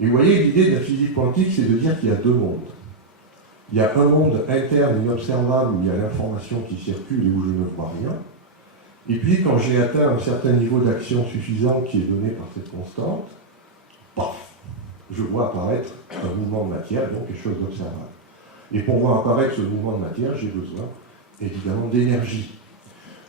Et vous voyez, l'idée de la physique quantique, c'est de dire qu'il y a deux mondes. Il y a un monde interne, inobservable, où il y a l'information qui circule et où je ne vois rien. Et puis, quand j'ai atteint un certain niveau d'action suffisant qui est donné par cette constante, paf, je vois apparaître un mouvement de matière, donc quelque chose d'observable. Et pour voir apparaître ce mouvement de matière, j'ai besoin, évidemment, d'énergie.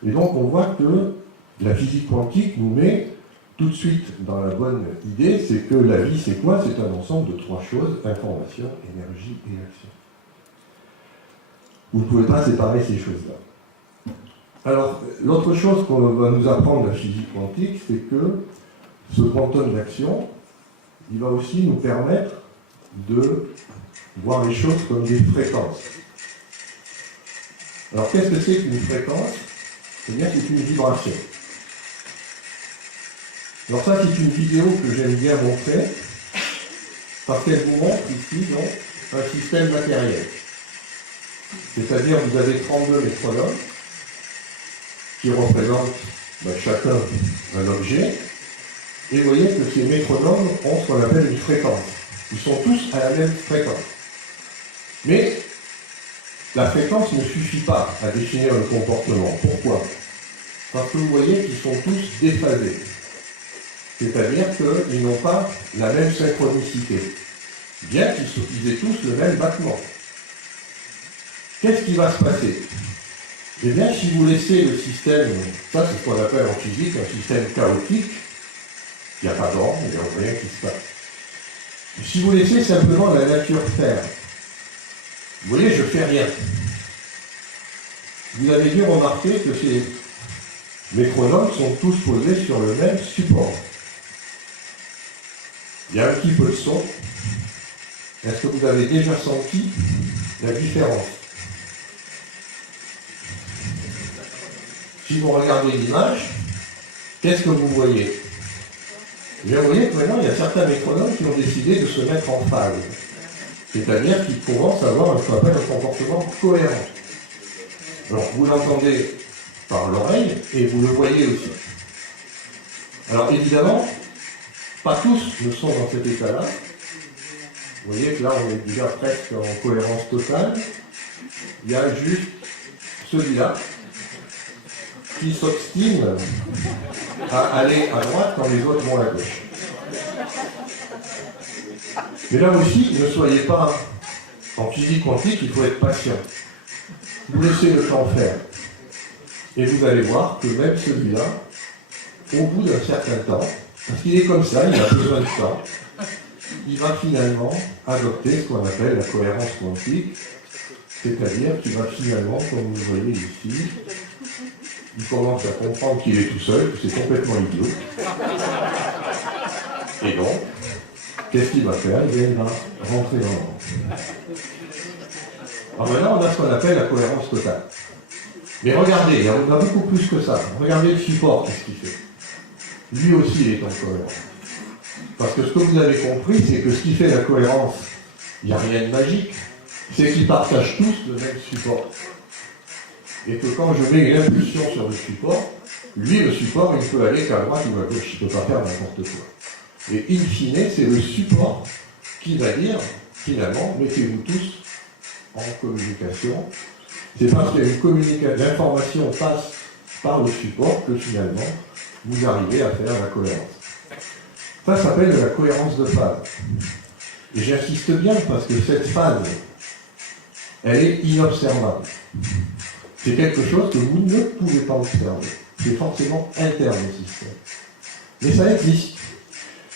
Et donc, on voit que la physique quantique nous met tout de suite dans la bonne idée, c'est que la vie, c'est quoi? C'est un ensemble de trois choses, information, énergie et action. Vous ne pouvez pas séparer ces choses-là. Alors, l'autre chose qu'on va nous apprendre la physique quantique, c'est que ce quantum d'action, il va aussi nous permettre de voir les choses comme des fréquences. Alors, qu'est-ce que c'est qu'une fréquence? Eh bien, c'est une vibration. Alors ça, c'est une vidéo que j'aime bien montrer, parce qu'elle vous montre ici, donc, un système matériel. C'est-à-dire, vous avez 32 métronomes, qui représentent chacun un objet, et vous voyez que ces métronomes ont ce qu'on appelle une fréquence. Ils sont tous à la même fréquence. Mais la fréquence ne suffit pas à définir le comportement. Pourquoi? Parce que vous voyez qu'ils sont tous déphasés. C'est-à-dire qu'ils n'ont pas la même synchronicité, bien qu'ils aient tous le même battement. Qu'est-ce qui va se passer? Eh bien, si vous laissez le système, ça c'est ce qu'on appelle en physique un système chaotique, il n'y a pas d'ordre, il n'y a rien qui se passe. Si vous laissez simplement la nature faire, vous voyez, je ne fais rien. Vous avez dû remarquer que ces métronomes sont tous posés sur le même support. Il y a un petit peu de son. Est-ce que vous avez déjà senti la différence? Si vous regardez l'image, qu'est-ce que vous voyez? Vous voyez que maintenant, il y a certains métronomes qui ont décidé de se mettre en phase. C'est-à-dire qu'ils commencent à avoir ce qu'on appelle un comportement cohérent. Alors, vous l'entendez par l'oreille et vous le voyez aussi. Alors, évidemment, pas tous ne sont dans cet état-là. Vous voyez que là, on est déjà presque en cohérence totale. Il y a juste celui-là qui s'obstine à aller à droite quand les autres vont à gauche. Mais là aussi, ne soyez pas en physique quantique, il faut être patient. Vous laissez le temps faire. Et vous allez voir que même celui-là, au bout d'un certain temps, parce qu'il est comme ça, il a besoin de temps, il va finalement adopter ce qu'on appelle la cohérence quantique, c'est-à-dire qu'il va finalement, comme vous le voyez ici, il commence à comprendre qu'il est tout seul, que c'est complètement idiot. Et donc, qu'est-ce qu'il va faire? Il va rentrer dans l'ordre. Alors maintenant, on a ce qu'on appelle la cohérence totale. Mais regardez, il y en a beaucoup plus que ça. Regardez le support, qu'est-ce qu'il fait? Lui aussi, il est en cohérence. Parce que ce que vous avez compris, c'est que ce qui fait la cohérence, il n'y a rien de magique, c'est qu'ils partagent tous le même support. Et que quand je mets une impulsion sur le support, lui, le support, il peut aller qu'à droite ou à gauche, il ne peut pas faire n'importe quoi. Et in fine, c'est le support qui va dire, finalement, mettez-vous tous en communication. C'est parce qu'il y a une communication, l'information passe par le support que finalement, vous arrivez à faire la cohérence. Ça s'appelle la cohérence de phase. Et j'insiste bien parce que cette phase, elle est inobservable. C'est quelque chose que vous ne pouvez pas observer. C'est forcément interne au système. Mais ça existe.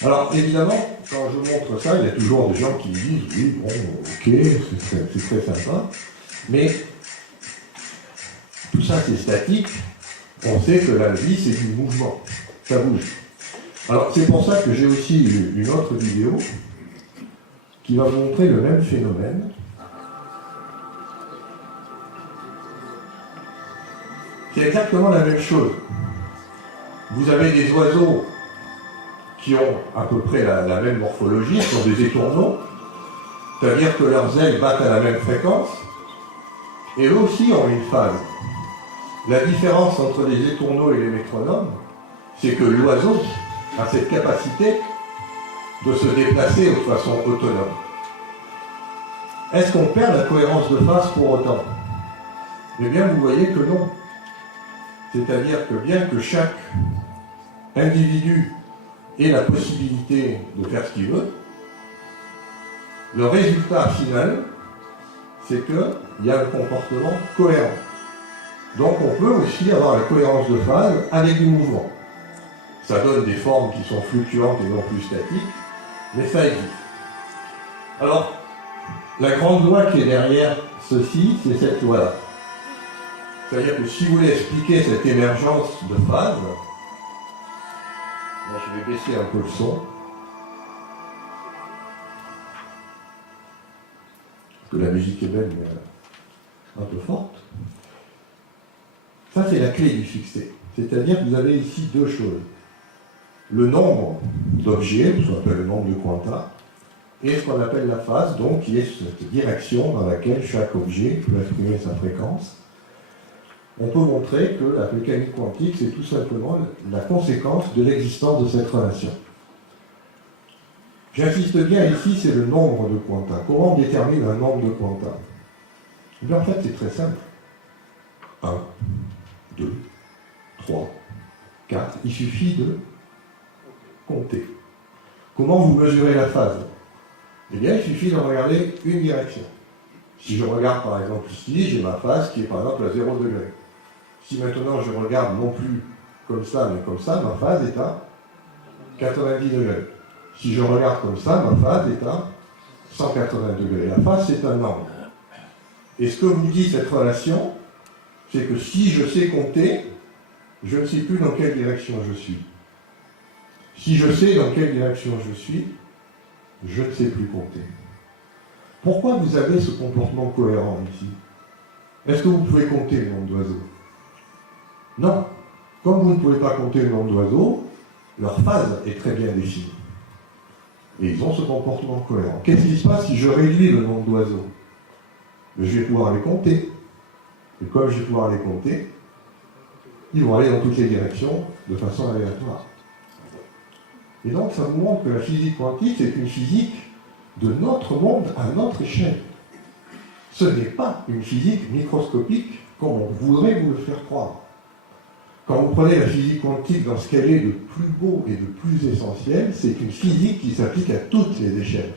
Alors évidemment, quand je montre ça, il y a toujours des gens qui me disent « oui, bon, ok, c'est très sympa », mais tout ça c'est statique, on sait que la vie c'est du mouvement, ça bouge. Alors c'est pour ça que j'ai aussi une autre vidéo qui va vous montrer le même phénomène. C'est exactement la même chose. Vous avez des oiseaux qui ont à peu près la même morphologie, qui ont des étourneaux, c'est-à-dire que leurs ailes battent à la même fréquence, et eux aussi ont une phase. La différence entre les étourneaux et les métronomes, c'est que l'oiseau a cette capacité de se déplacer de façon autonome. Est-ce qu'on perd la cohérence de phase pour autant? Eh bien, vous voyez que non. C'est-à-dire que bien que chaque individu ait la possibilité de faire ce qu'il veut, le résultat final, c'est qu'il y a un comportement cohérent. Donc on peut aussi avoir la cohérence de phase avec du mouvement. Ça donne des formes qui sont fluctuantes et non plus statiques, mais ça existe. Alors, la grande loi qui est derrière ceci, c'est cette loi-là. C'est-à-dire que si vous voulez expliquer cette émergence de phase, là je vais baisser un peu le son, parce que la musique est belle, mais un peu forte. Ça, c'est la clé du succès. C'est-à-dire que vous avez ici deux choses. Le nombre d'objets, ce qu'on appelle le nombre de quanta, et ce qu'on appelle la phase, donc qui est cette direction dans laquelle chaque objet peut exprimer sa fréquence. On peut montrer que la mécanique quantique, c'est tout simplement la conséquence de l'existence de cette relation. J'insiste bien ici, c'est le nombre de quanta. Comment on détermine un nombre de quanta? Eh bien, en fait, c'est très simple. 1, 2, 3, 4. Il suffit de compter. Comment vous mesurez la phase? Eh bien, il suffit de regarder une direction. Si je regarde par exemple ici, j'ai ma phase qui est par exemple à 0 degré. Si maintenant je regarde non plus comme ça, mais comme ça, ma phase est à 90 degrés. Si je regarde comme ça, ma phase est à 180 degrés. La phase, c'est un angle. Et ce que vous dit cette relation, c'est que si je sais compter, je ne sais plus dans quelle direction je suis. Si je sais dans quelle direction je suis, je ne sais plus compter. Pourquoi vous avez ce comportement cohérent ici? Est-ce que vous pouvez compter le nombre d'oiseaux? Non. Comme vous ne pouvez pas compter le nombre d'oiseaux, leur phase est très bien définie. Et ils ont ce comportement cohérent. Qu'est-ce qui se passe si je réduis le nombre d'oiseaux? Je vais pouvoir les compter. Et comme je vais pouvoir les compter, ils vont aller dans toutes les directions de façon aléatoire. Et donc ça vous montre que la physique quantique, c'est une physique de notre monde à notre échelle. Ce n'est pas une physique microscopique comme on voudrait vous le faire croire. Quand vous prenez la physique quantique dans ce qu'elle est de plus beau et de plus essentiel, c'est une physique qui s'applique à toutes les échelles.